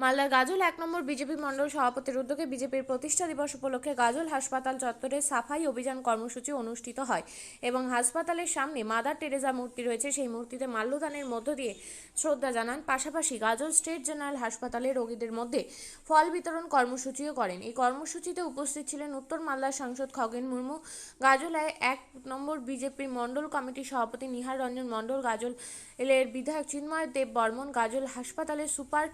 মালদার গাজল এক নম্বর বিজেপি মণ্ডল সভাপতির উদ্যোগে বিজেপির প্রতিষ্ঠা দিবস উপলক্ষে গাজল হাসপাতাল চত্বরে সাফাই অভিযান কর্মসূচি অনুষ্ঠিত হয় এবং হাসপাতালের সামনে মাদার টেরেজা মূর্তি রয়েছে। সেই মূর্তিতে মাল্যদানের মধ্য দিয়ে শ্রদ্ধা জানান। পাশাপাশি গাজল স্টেট জেনারেল হাসপাতালে রোগীদের মধ্যে ফল বিতরণ কর্মসূচিও করেন। এই কর্মসূচিতে উপস্থিত ছিলেন উত্তর মালদার সাংসদ খগেন মুর্মু গাজলায় এক নম্বর বিজেপির মণ্ডল কমিটির সভাপতি নিহার রঞ্জন মণ্ডল গাজল এর বিধায়ক চিন্ময় দেব বর্মন, গাজল হাসপাতালের সুপার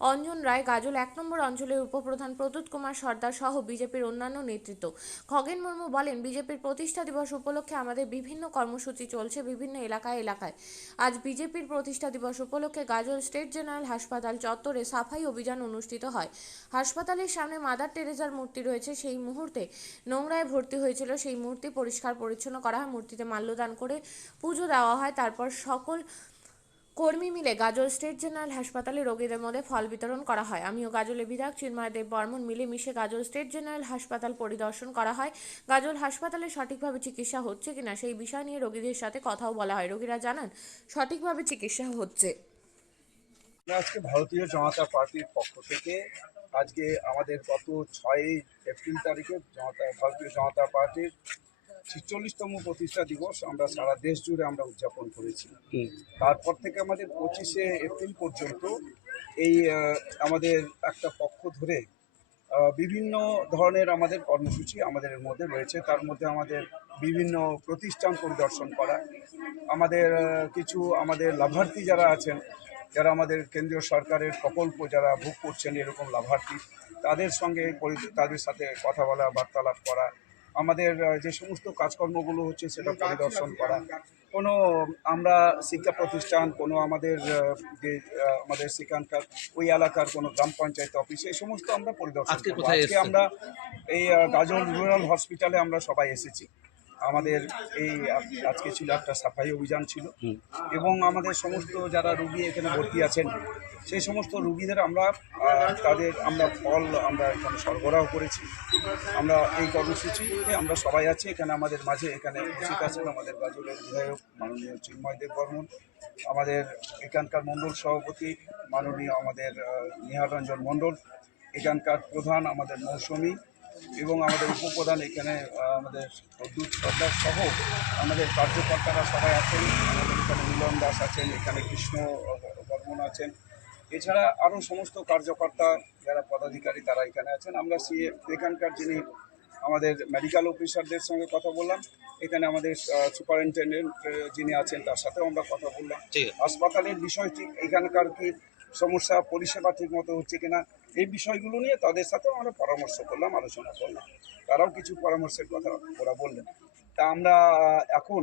অঞ্জন রায় গাজল এক নম্বর অঞ্চলের উপপ্রধান প্রদ্যুৎ কুমার সর্দার সহ বিজেপির অন্যান্য নেতৃত্ব। খগেন মুর্মু বলেন, বিজেপির প্রতিষ্ঠা দিবস উপলক্ষে আমাদের বিভিন্ন কর্মসূচি চলছে বিভিন্ন এলাকায় এলাকায়। আজ বিজেপির প্রতিষ্ঠা দিবস উপলক্ষে গাজল স্টেট জেনারেল হাসপাতাল চত্বরে সাফাই অভিযান অনুষ্ঠিত হয়। হাসপাতালের সামনে মাদার টেরেজার মূর্তি রয়েছে, সেই মুহূর্তে নোংরায় ভর্তি হয়েছিল, সেই মূর্তি পরিষ্কার পরিচ্ছন্ন করা হয়। মূর্তিতে মাল্যদান করে পুজো দেওয়া হয়, তারপর সকল কর্মী মিলে গাজল স্টেট জেনারেল হাসপাতালে রোগীদের মধ্যে ফল বিতরণ করা হয়। আমিও গাজলের বিধায়ক চিন্ময় দেব বর্মন মিলে মিশে গাজল স্টেট জেনারেল হাসপাতাল পরিদর্শন করা হয়। গাজল হাসপাতালে সঠিকভাবে চিকিৎসা হচ্ছে কিনা সেই বিষয় নিয়ে রোগীদের সাথে কথাও বলা হয়। রোগীরা জানান, সঠিকভাবে চিকিৎসা হচ্ছে। আজকে ভারতীয় জনতা পার্টির পক্ষ থেকে আজকে আমাদের গত ছয়ই এপ্রিল তারিখে জনতা ভারতীয় জনতা পার্টির ছিচল্লিশতম প্রতিষ্ঠা দিবস আমরা সারা দেশ জুড়ে আমরা উদযাপন করেছি। তারপর থেকে আমাদের পঁচিশে এপ্রিল পর্যন্ত এই আমাদের একটা পক্ষ ধরে বিভিন্ন ধরনের আমাদের কর্মসূচি আমাদের মধ্যে রয়েছে। তার মধ্যে আমাদের বিভিন্ন প্রতিষ্ঠান পরিদর্শন করা আমাদের কিছু আমাদের লাভার্থী যারা আছেন যারা আমাদের কেন্দ্রীয় সরকারের প্রকল্প যারা ভোগ করছেন এরকম লাভার্থী তাদের সঙ্গে তাদের সাথে কথা বলা বার্তালাপ করা আমাদের যে সমস্ত কাজকর্মগুলো হচ্ছে সেটা পরিদর্শন করা। কোনো আমরা শিক্ষা প্রতিষ্ঠান কোনো আমাদের যে আমাদের সেখানকার ওই এলাকার কোনো গ্রাম পঞ্চায়েত অফিস এই সমস্ত আমরা পরিদর্শন আজকে? আমরা এই গাজল রুরাল হসপিটালে আমরা সবাই এসেছি। আমাদের এই আজকে ছিল একটা সাফাই অভিযান ছিল। এবং আমাদের সমস্ত যারা রুগী এখানে ভর্তি আছেন সেই সমস্ত রুগীদের আমরা তাদের আমরা ফল আমরা এখানে সরবরাহ করেছি। আমরা এই কর্মসূচিতে আমরা সবাই আছি। এখানে আমাদের মাঝে এখানে উপস্থিত আছেন আমাদের গাজলের বিধায়ক মাননীয় চিন্ময় দেব বর্মন আমাদের এখানকার মণ্ডল সভাপতি মাননীয় আমাদের আহ, নিহার রঞ্জন মণ্ডল এখানকার প্রধান আমাদের মৌসুমী এবং আমাদের উপপ্রধান এখানে আমাদের প্রদ্যুৎ সর্দার সহ আমাদের কার্যকর্তারা সবাই আছেন। আমাদের এখানে মিলন দাস আছেন এখানে কৃষ্ণ বর্মন আছেন। এছাড়া আরও সমস্ত কার্যকর্তা যারা পদাধিকারী তারা এখানে আছেন। আমরা সি এখানকার যিনি আমাদের মেডিকেল অফিসারদের সঙ্গে কথা বললাম। এখানে আমাদের সুপারিনটেন্ডেন্ট যিনি আছেন তার সাথেও আমরা কথা বললাম। ঠিক হাসপাতালের বিষয়টি এখানকার কি সমস্যা পরিষেবা ঠিক মতো হচ্ছে কিনা এই বিষয়গুলো নিয়ে তাদের সাথেও আমরা পরামর্শ করলাম, আলোচনা করলাম। তারাও কিছু পরামর্শের কথা ওরা বললেন। তা আমরা এখন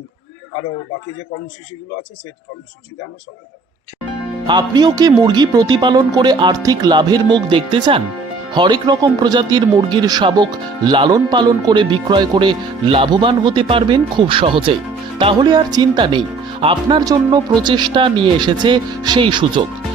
আরও বাকি যে কর্মসূচিগুলো আছে, সেই কর্মসূচিতে আমরা সবাই আপনিও কি মুরগি প্রতিপালন করে আর্থিক লাভের মুখ দেখতে চান? হরেক রকম প্রজাতির মুরগির শাবক লালন পালন করে বিক্রয় করে লাভবান হতে পারবেন খুব সহজেই। তাহলে আর চিন্তা নেই, আপনার জন্য প্রচেষ্টা নিয়ে এসেছে সেই সুযোগ।